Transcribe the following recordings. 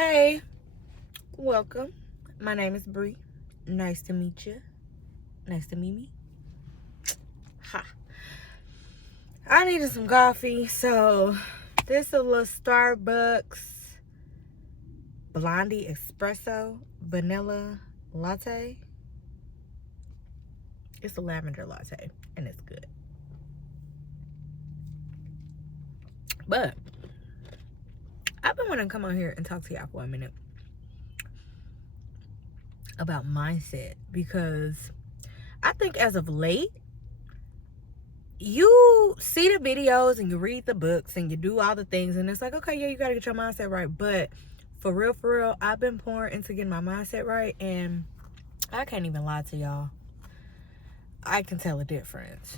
Hey, welcome. My name is Bri. Nice to meet you. Nice to meet me. Ha. I needed some coffee, so this is a little Starbucks Blondie Espresso Vanilla Latte. It's a lavender latte, and it's good. But I've been wanting to come on here and talk to y'all for a minute about mindset, because I think as of late, you see the videos and you read the books and you do all the things, and it's like, okay, yeah, you gotta get your mindset right. But for real, I've been pouring into getting my mindset right, and I can't even lie to y'all. I can tell a difference.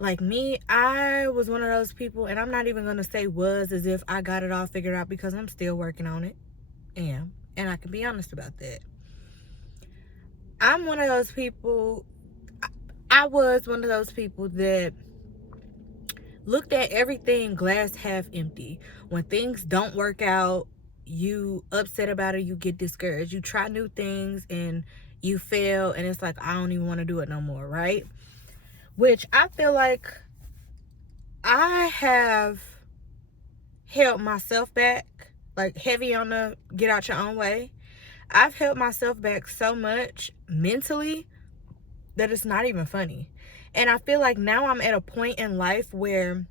Like me, I was one of those people, and I'm not even gonna say was as if I got it all figured out, because I'm still working on it. And I can be honest about that. I'm one of those people, I was one of those people that looked at everything glass half empty. When things don't work out, you upset about it, you get discouraged. You try new things and you fail, and it's like, I don't even want to do it no more, right? Which I feel like I have held myself back, like heavy on the get out your own way. I've held myself back so much mentally that it's not even funny. And I feel like now I'm at a point in life where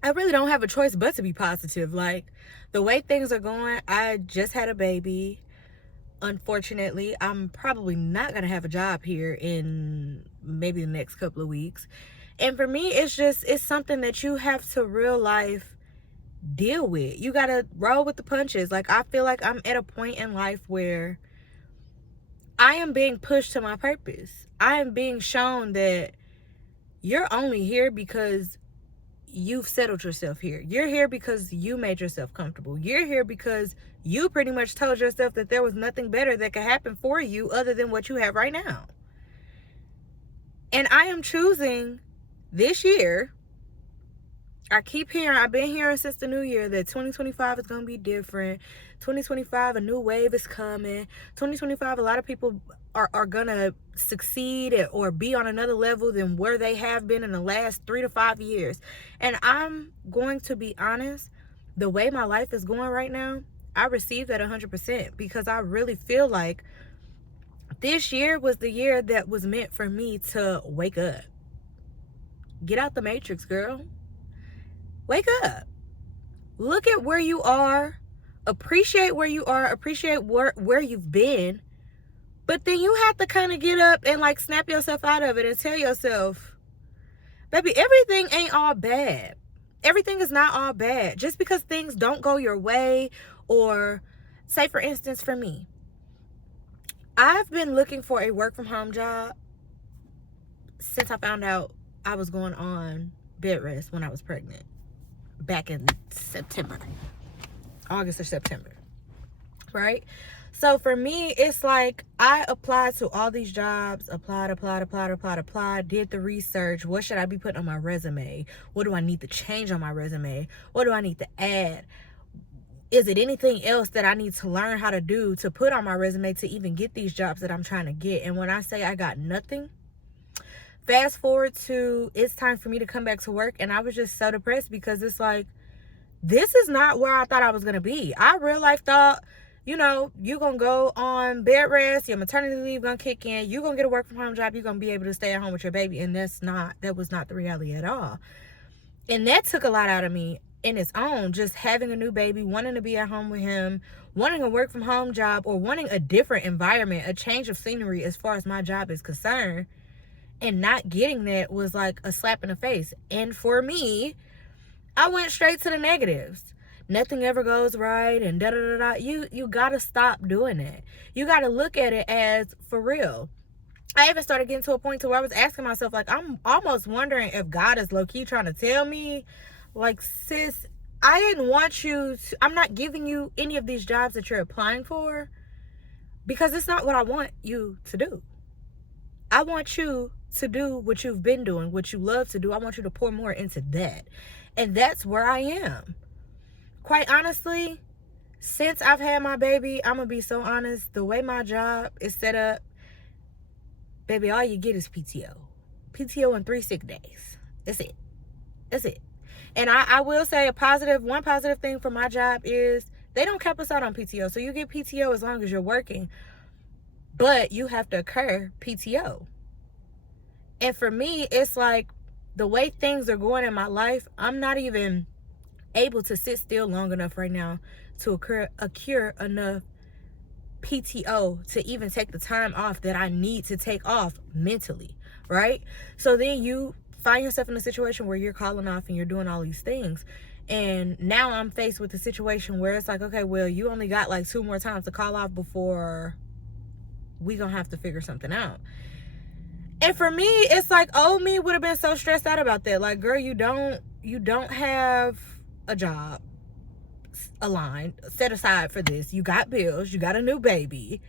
I really don't have a choice but to be positive. Like, the way things are going, I just had a baby. Unfortunately, I'm probably not going to have a job here in maybe the next couple of weeks. And for me, it's something that you have to real life deal with. You got to roll with the punches. Like, I feel like I'm at a point in life where I am being pushed to my purpose. I am being shown that you're only here because you've settled yourself here. You're here because you made yourself comfortable. You're here because you pretty much told yourself that there was nothing better that could happen for you other than what you have right now. And I am choosing this year, I've been hearing since the new year that 2025 is going to be different. 2025, a new wave is coming. 2025, a lot of people are going to succeed or be on another level than where they have been in the last 3 to 5 years. And I'm going to be honest, the way my life is going right now, I receive that 100%, because I really feel like this year was the year that was meant for me to wake up. Get out the matrix, girl. Wake up. Look at where you are. Appreciate where you are. Appreciate where you've been. But then you have to kind of get up and like snap yourself out of it and tell yourself, baby, everything ain't all bad. Everything is not all bad. Just because things don't go your way, or say for instance for me, I've been looking for a work from home job since I found out I was going on bed rest when I was pregnant. Back in August or September, right? So for me, it's like I applied to all these jobs, applied, did the research. What should I be putting on my resume? What do I need to change on my resume? What do I need to add? Is it anything else that I need to learn how to do to put on my resume to even get these jobs that I'm trying to get? And when I say I got nothing, fast forward to it's time for me to come back to work, and I was just so depressed, because it's like, this is not where I thought I was going to be. I real life thought, you're going to go on bed rest, your maternity leave going to kick in, you're going to get a work from home job, you're going to be able to stay at home with your baby. And that was not the reality at all. And that took a lot out of me in its own, just having a new baby, wanting to be at home with him, wanting a work from home job, or wanting a different environment, a change of scenery as far as my job is concerned. And not getting that was like a slap in the face. And for me, I went straight to the negatives. Nothing ever goes right, and da-da-da-da. You gotta stop doing that. You gotta look at it as for real. I even started getting to a point to where I was asking myself, like, I'm almost wondering if God is low-key trying to tell me, like, sis, I didn't want you to, I'm not giving you any of these jobs that you're applying for, because it's not what I want you to do. I want you to do what you've been doing, what you love to do. I want you to pour more into that. And that's where I am. quite honestly, since I've had my baby, I'm going to be so honest, the way my job is set up, baby, all you get is PTO. PTO and 3 sick days. That's it. That's it. And I will say one positive thing for my job is they don't cap us out on PTO. So you get PTO as long as you're working, but you have to accrue PTO. And for me, it's like the way things are going in my life, I'm not even able to sit still long enough right now to accrue enough PTO to even take the time off that I need to take off mentally, right? So then you find yourself in a situation where you're calling off and you're doing all these things. And now I'm faced with a situation where it's like, okay, well, you only got like 2 more times to call off before we gonna have to figure something out. And for me, it's like, old me would have been so stressed out about that. Like, girl, you don't have a job aligned, set aside for this. You got bills, you got a new baby.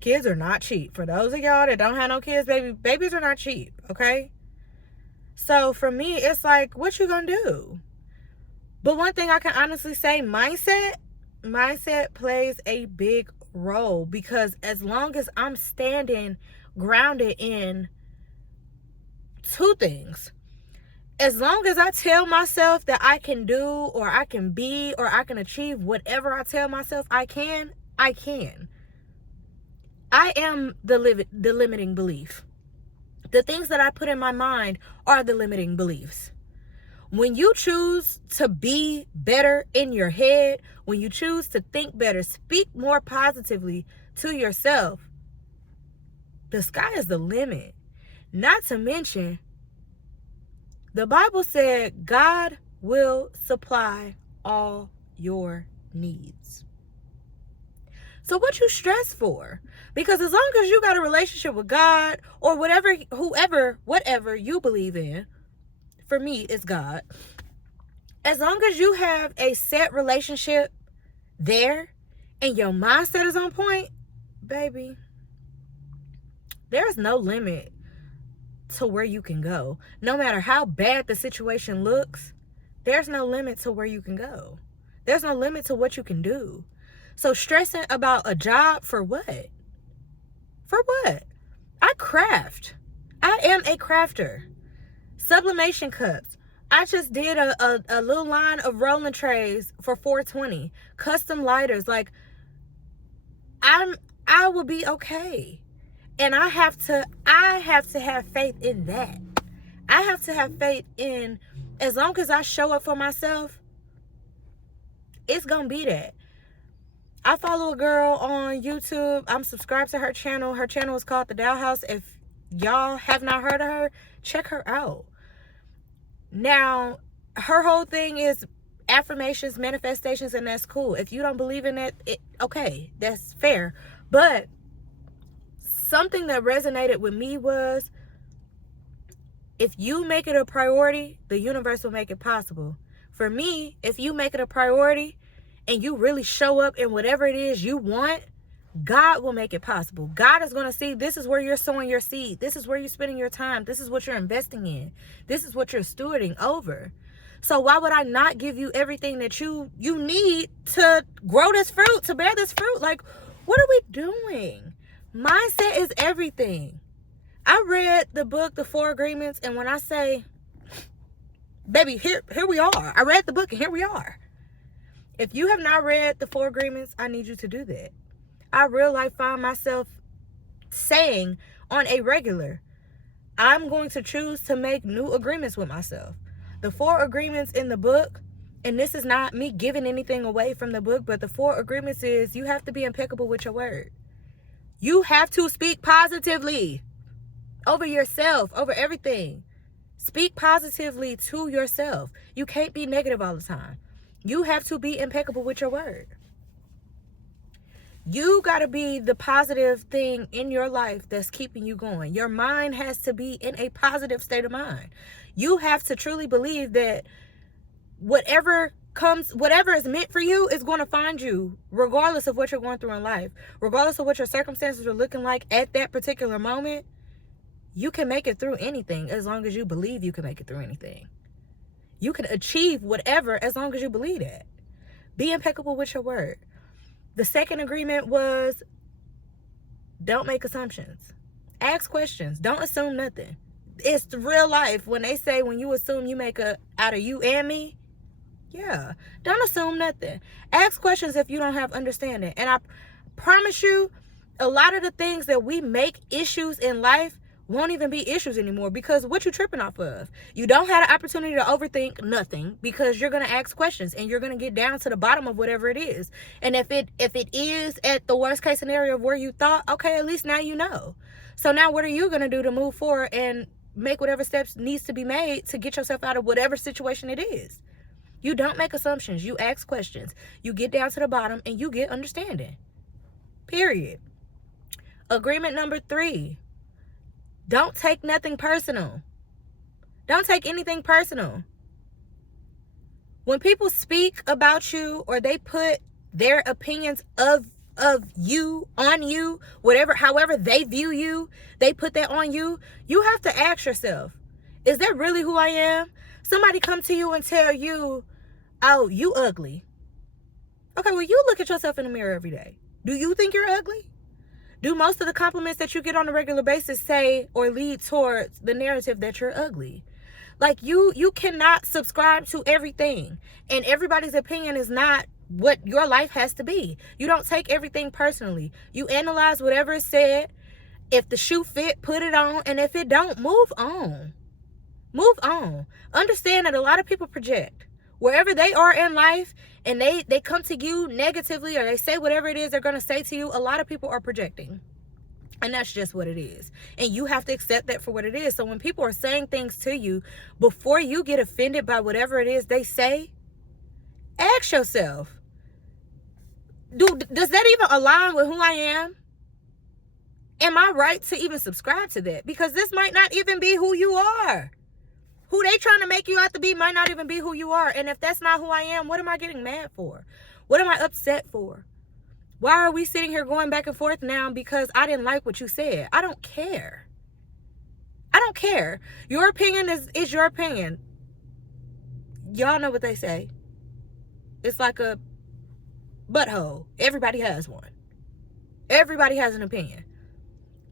Kids are not cheap. For those of y'all that don't have no kids, babies are not cheap, okay? So for me, it's like, what you gonna do? But one thing I can honestly say, mindset plays a big role, because as long as I'm standing grounded in 2 things, as long as I tell myself that I can do, or I can be, or I can achieve whatever I tell myself I can. I am the limiting belief. The things that I put in my mind are the limiting beliefs. When you choose to be better in your head, when you choose to think better, speak more positively to yourself, the sky is the limit. Not to mention, the Bible said God will supply all your needs. So what you stress for? Because as long as you got a relationship with God, or whatever you believe in, for me, it's God. As long as you have a set relationship there and your mindset is on point, baby, there's no limit to where you can go. No matter how bad the situation looks, there's no limit to where you can go. There's no limit to what you can do. So stressing about a job for what? For what? I craft. I am a crafter. Sublimation cups. I just did a little line of rolling trays for $420. Custom lighters. Like, I will be okay. And I have to have faith in that. I have to have faith in, as long as I show up for myself, it's gonna be that. I follow a girl on YouTube. I'm subscribed to her channel. Her channel is called The Dow House. If y'all have not heard of her, check her out. Now, her whole thing is affirmations, manifestations, and that's cool. If you don't believe in that, okay, that's fair. But something that resonated with me was, if you make it a priority, the universe will make it possible. For me, if you make it a priority and you really show up in whatever it is you want, God will make it possible. God is going to see, this is where you're sowing your seed. This is where you're spending your time. This is what you're investing in. This is what you're stewarding over. So why would I not give you everything that you need to grow this fruit, to bear this fruit? Like, what are we doing? Mindset is everything. I read the book, The 4 Agreements, and when I say, baby, here we are. I read the book and here we are. If you have not read The 4 Agreements, I need you to do that. I real life find myself saying on a regular, I'm going to choose to make new agreements with myself. The 4 agreements in the book, and this is not me giving anything away from the book, but the 4 agreements is, you have to be impeccable with your word. You have to speak positively over yourself, over everything. Speak positively to yourself. You can't be negative all the time. You have to be impeccable with your word. You got to be the positive thing in your life that's keeping you going. Your mind has to be in a positive state of mind. You have to truly believe that whatever is meant for you is going to find you, regardless of what you're going through in life, regardless of what your circumstances are looking like at that particular moment. You can make it through anything as long as you believe you can make it through anything. You can achieve whatever as long as you believe that. Be impeccable with your word. The second agreement was don't make assumptions. Ask questions. Don't assume nothing. It's real life. When they say when you assume you make a out of you and me, yeah. Don't assume nothing. Ask questions if you don't have understanding. And I promise you, a lot of the things that we make issues in life won't even be issues anymore, because what you tripping off of? You don't have the opportunity to overthink nothing, because you're going to ask questions and you're going to get down to the bottom of whatever it is. And if it is at the worst case scenario of where you thought, okay, at least now you know. So now what are you going to do to move forward and make whatever steps needs to be made to get yourself out of whatever situation it is? You don't make assumptions. You ask questions. You get down to the bottom and you get understanding. Period. Agreement number 3. Don't take nothing personal. Don't take anything personal. When people speak about you or they put their opinions of you on you, however they view you, they put that on you, you have to ask yourself, is that really who I am? Somebody come to you and tell you, oh, you ugly. Okay, well, you look at yourself in the mirror every day. Do you think you're ugly? Do most of the compliments that you get on a regular basis say or lead towards the narrative that you're ugly? Like, you cannot subscribe to everything. And everybody's opinion is not what your life has to be. You don't take everything personally. You analyze whatever is said. If the shoe fit, put it on. And if it don't, move on. Move on. Understand that a lot of people project. Wherever they are in life and they come to you negatively, or they say whatever it is they're going to say to you, a lot of people are projecting. And that's just what it is. And you have to accept that for what it is. So when people are saying things to you, before you get offended by whatever it is they say, ask yourself, does that even align with who I am? Am I right to even subscribe to that? Because this might not even be who you are. Who they trying to make you out to be might not even be who you are. And if that's not who I am, what am I getting mad for? What am I upset for? Why are we sitting here going back and forth now because I didn't like what you said? I don't care. I don't care. Your opinion is your opinion. Y'all know what they say. It's like a butthole. Everybody has one. Everybody has an opinion.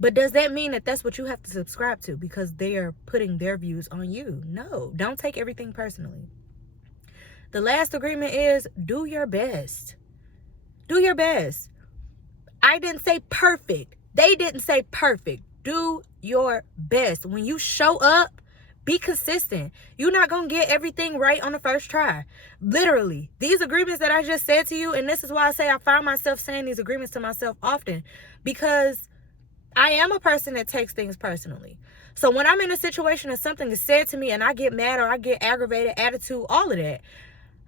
But does that mean that that's what you have to subscribe to because they are putting their views on you? No, don't take everything personally. The last agreement is do your best. Do your best. I didn't say perfect. They didn't say perfect. Do your best. When you show up, be consistent. You're not going to get everything right on the first try. Literally, these agreements that I just said to you, and this is why I say I find myself saying these agreements to myself often, because I am a person that takes things personally. So when I'm in a situation and something is said to me and I get mad or I get aggravated, attitude, all of that,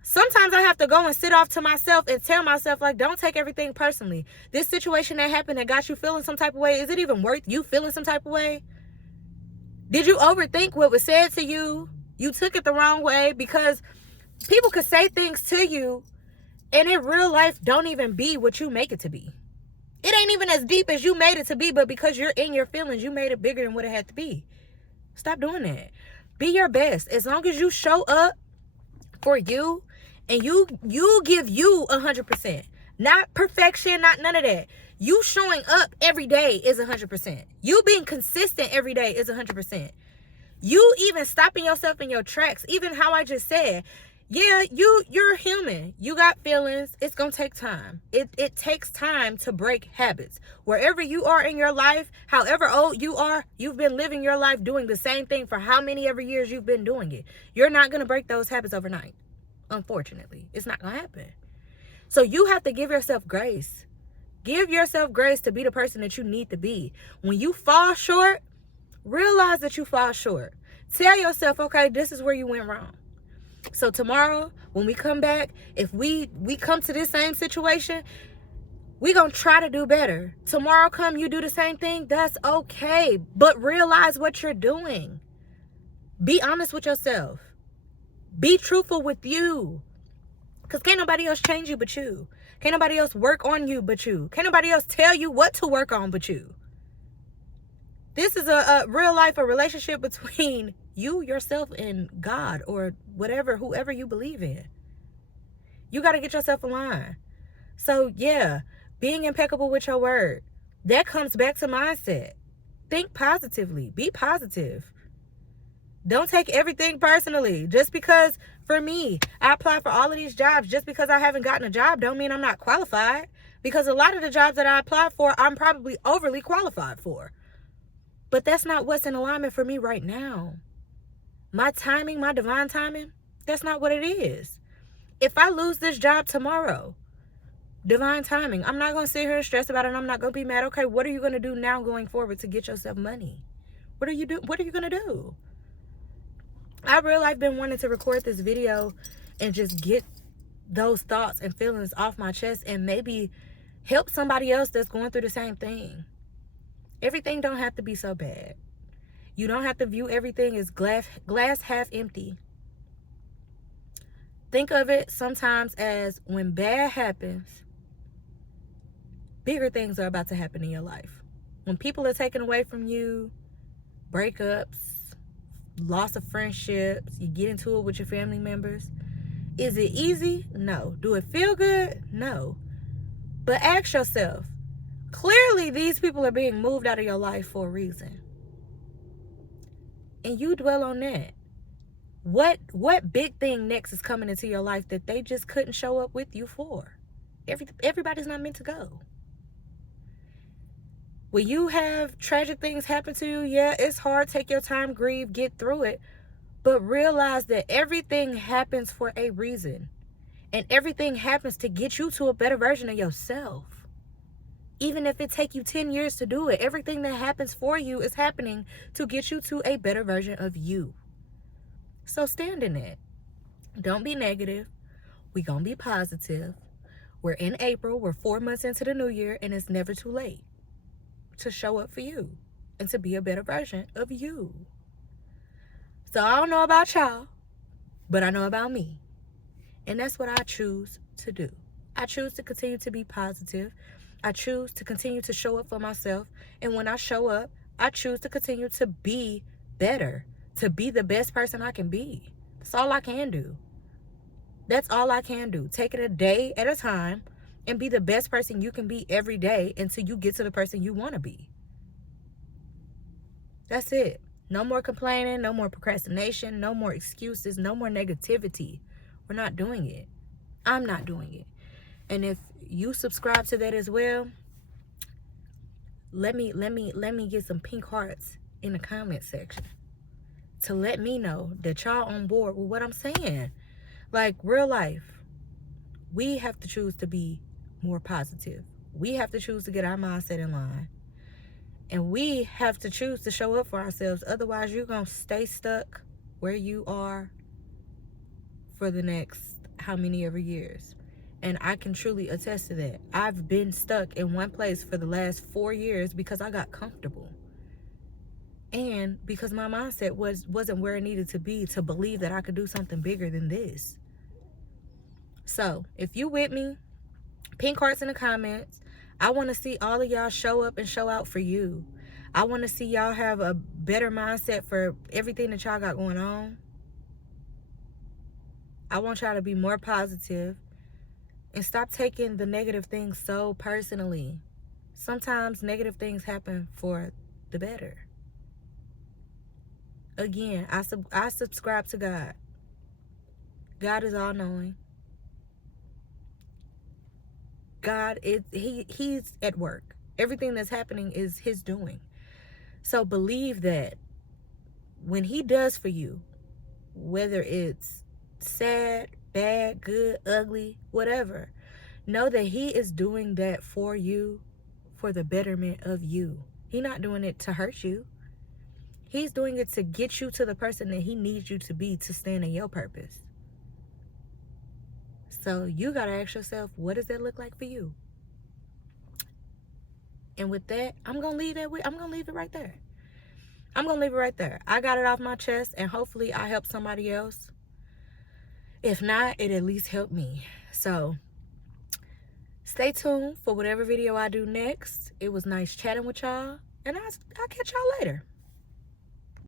sometimes I have to go and sit off to myself and tell myself, like, don't take everything personally. This situation that happened that got you feeling some type of way, is it even worth you feeling some type of way? Did you overthink what was said to you? You took it the wrong way? Because people could say things to you and in real life don't even be what you make it to be. It ain't even as deep as you made it to be, but because you're in your feelings, you made it bigger than what it had to be. Stop doing that. Be your best. As long as you show up for you and you give you 100%. Not perfection, not none of that. You showing up every day is 100%. You being consistent every day is 100%. You even stopping yourself in your tracks, even how I just said, yeah, you're human. You got feelings. It's going to take time. It takes time to break habits. Wherever you are in your life, however old you are, you've been living your life doing the same thing for how many ever years you've been doing it. You're not going to break those habits overnight. Unfortunately, it's not going to happen. So you have to give yourself grace. Give yourself grace to be the person that you need to be. When you fall short, realize that you fall short. Tell yourself, okay, this is where you went wrong. So tomorrow, when we come back, if we come to this same situation, we're going to try to do better. Tomorrow come, you do the same thing, that's okay. But realize what you're doing. Be honest with yourself. Be truthful with you. Because can't nobody else change you but you. Can't nobody else work on you but you. Can't nobody else tell you what to work on but you. This is a real life, a relationship between you, yourself, and God, or whatever, whoever you believe in. You got to get yourself aligned. So, yeah, being impeccable with your word, that comes back to mindset. Think positively. Be positive. Don't take everything personally. Just because, for me, I apply for all of these jobs, just because I haven't gotten a job don't mean I'm not qualified. Because a lot of the jobs that I apply for, I'm probably overly qualified for. But that's not what's in alignment for me right now. My timing, my divine timing, that's not what it is. If I lose this job tomorrow, divine timing, I'm not going to sit here and stress about it, and I'm not going to be mad. Okay, what are you going to do now going forward to get yourself money? What are you going to do? I really have been wanting to record this video and just get those thoughts and feelings off my chest and maybe help somebody else that's going through the same thing. Everything don't have to be so bad. You don't have to view everything as glass half empty. Think of it sometimes as when bad happens, bigger things are about to happen in your life. When people are taken away from you, breakups, loss of friendships, you get into it with your family members. Is it easy? No. Do it feel good? No. But ask yourself, clearly these people are being moved out of your life for a reason. And you dwell on that. What big thing next is coming into your life that they just couldn't show up with you for? Everybody's not meant to go. When you have tragic things happen to you, yeah, it's hard. Take your time, grieve, get through it. But realize that everything happens for a reason. And everything happens to get you to a better version of yourself. Even if it takes you 10 years to do it, everything that happens for you is happening to get you to a better version of you. So stand in it. Don't be negative. We're going to be positive. We're in April. We're 4 months into the new year, and it's never too late to show up for you and to be a better version of you. So I don't know about y'all, but I know about me. And that's what I choose to do. I choose to continue to be positive. I choose to continue to show up for myself. And when I show up, I choose to continue to be better, to be the best person I can be. That's all I can do. That's all I can do. Take it a day at a time and be the best person you can be every day until you get to the person you want to be. That's it. No more complaining, no more procrastination, no more excuses, no more negativity. We're not doing it. I'm not doing it. And if you subscribe to that as well, let me get some pink hearts in the comment section to let me know that y'all on board with what I'm saying. Like, real life, we have to choose to be more positive. We have to choose to get our mindset in line. And we have to choose to show up for ourselves. Otherwise, you're going to stay stuck where you are for the next how many ever years. And I can truly attest to that. I've been stuck in one place for the last 4 years because I got comfortable. And because my mindset wasn't where it needed to be to believe that I could do something bigger than this. So, if you with me, pink hearts in the comments. I want to see all of y'all show up and show out for you. I want to see y'all have a better mindset for everything that y'all got going on. I want y'all to be more positive and stop taking the negative things so personally. Sometimes negative things happen for the better. Again, I subscribe to God. God is all-knowing. God, he's at work. Everything that's happening is his doing. So believe that when he does for you, whether it's sad, bad, good, ugly, whatever, know that he is doing that for you, for the betterment of you. He's not doing it to hurt you. He's doing it to get you to the person that he needs you to be to stand in your purpose. So you got to ask yourself, what does that look like for you? And with that, I'm going to leave it right there. I'm going to leave it right there. I got it off my chest, and hopefully I help somebody else. If not, it at least helped me. So stay tuned for whatever video I do next. It was nice chatting with y'all, and I'll catch y'all later.